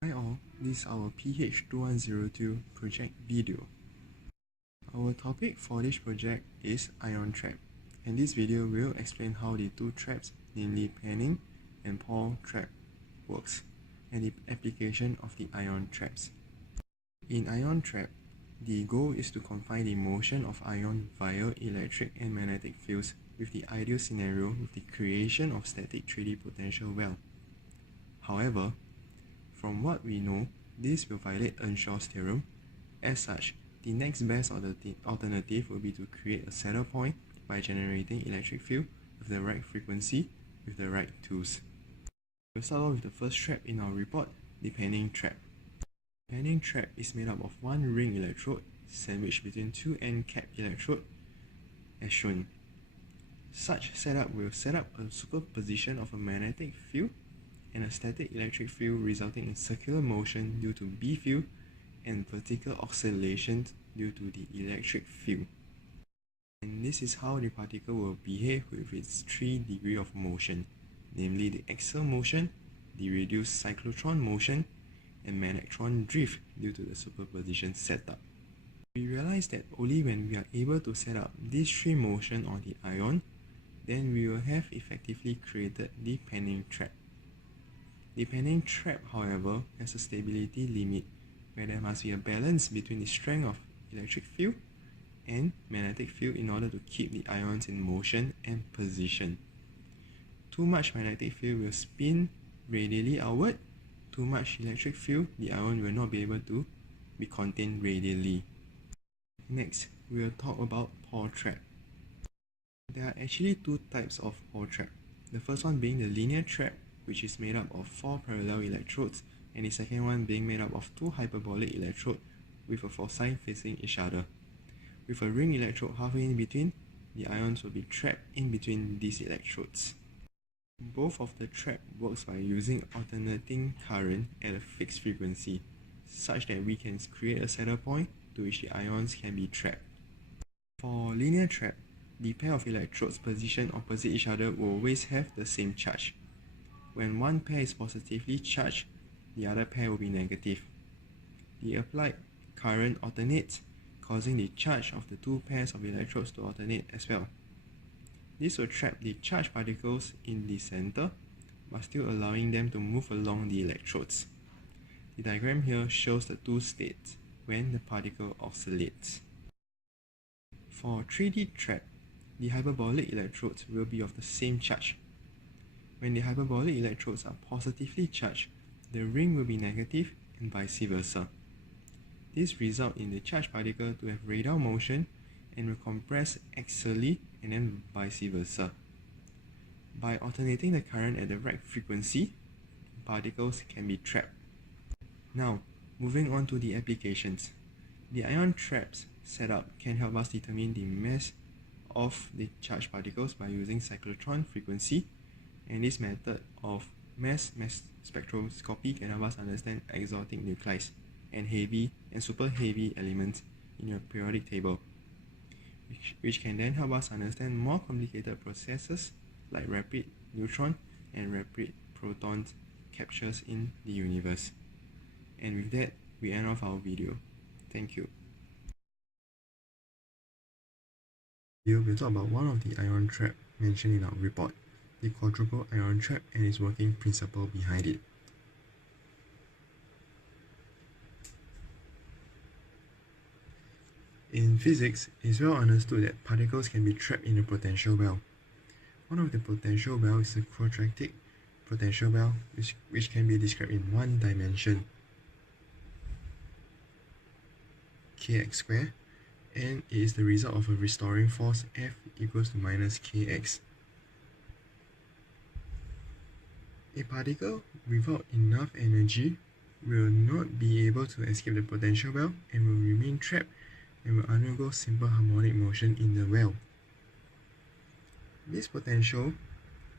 Hi all, this is our PH2102 project video. Our topic for this project is ion trap, and this video will explain how the two traps, namely panning and Paul trap, works, and the application of the ion traps. In ion trap, the goal is to confine the motion of ion via electric and magnetic fields with the ideal scenario with the creation of static 3D potential well. However, from what we know, this will violate Earnshaw's theorem. As such, the next best alternative will be to create a saddle point by generating electric field with the right frequency with the right tools. We'll start off with the first trap in our report, the panning trap. The panning trap is made up of one ring electrode sandwiched between two end cap electrodes as shown. Such setup will set up a superposition of a magnetic field and a static electric field resulting in circular motion due to B field and vertical oscillations due to the electric field. And this is how the particle will behave with its 3 degrees of motion, namely the axial motion, the reduced cyclotron motion, and magnetron drift due to the superposition setup. We realize that only when we are able to set up these 3 motions on the ion, then we will have effectively created the panning trap. The panning trap, however, has a stability limit where there must be a balance between the strength of electric field and magnetic field in order to keep the ions in motion and position. Too much magnetic field will spin radially outward. Too much electric field, the ion will not be able to be contained radially. Next, we will talk about Paul trap. There are actually 2 types of Paul trap. The first one being the linear trap, which is made up of 4 parallel electrodes, and the second one being made up of 2 hyperbolic electrodes with a foci facing each other. With a ring electrode halfway in between, the ions will be trapped in between these electrodes. Both of the trap works by using alternating current at a fixed frequency, such that we can create a saddle point to which the ions can be trapped. For linear trap, the pair of electrodes positioned opposite each other will always have the same charge. When one pair is positively charged, the other pair will be negative. The applied current alternates, causing the charge of the 2 pairs of electrodes to alternate as well. This will trap the charged particles in the center, but still allowing them to move along the electrodes. The diagram here shows the 2 states when the particle oscillates. For 3D trap, the hyperbolic electrodes will be of the same charge. When the hyperbolic electrodes are positively charged, the ring will be negative and vice versa. This results in the charged particle to have radial motion and will compress axially and then vice versa. By alternating the current at the right frequency, particles can be trapped. Now, moving on to the applications. The ion traps setup can help us determine the mass of the charged particles by using cyclotron frequency, and this method of mass spectroscopy can help us understand exotic nuclei and heavy and super heavy elements in your periodic table, which can then help us understand more complicated processes like rapid neutron and rapid proton captures in the universe. And with that, we end off our video. Thank you. Here we'll talk about one of the ion trap mentioned in our report, the quadruple ion trap and its working principle behind it. In physics, it is well understood that particles can be trapped in a potential well. One of the potential wells is a quadratic potential well, which can be described in 1 dimension, kx squared, and it is the result of a restoring force F equals to minus kx. A particle without enough energy will not be able to escape the potential well and will remain trapped and will undergo simple harmonic motion in the well. This potential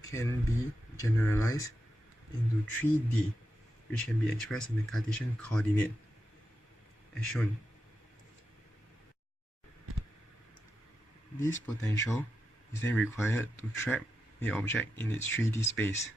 can be generalized into 3D, which can be expressed in the Cartesian coordinate, as shown. This potential is then required to trap the object in its 3D space.